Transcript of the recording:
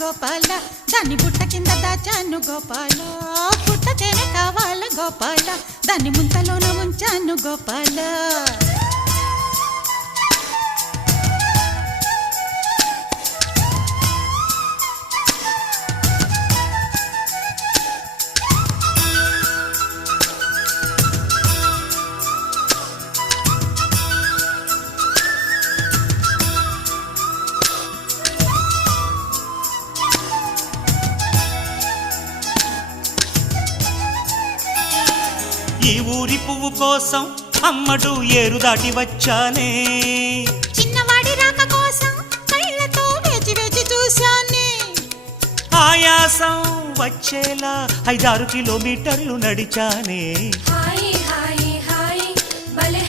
గోపాల దాన్ని బుట్ట కింద దాచాను గోపాల పుట్ట తేనె కావాల గోపాల దాన్ని ముంతలోన ఉంచాను గోపాల ఈ ఊరి పువ్వు కోసం అమ్మడు ఏరు దాటి వచ్చానే చిన్నవాడి రాక కోసం కళ్ళతో వేచి వేచి చూశానే ఆయాసం వచ్చేలా 5-6 కిలోమీటర్లు నడిచానే హాయి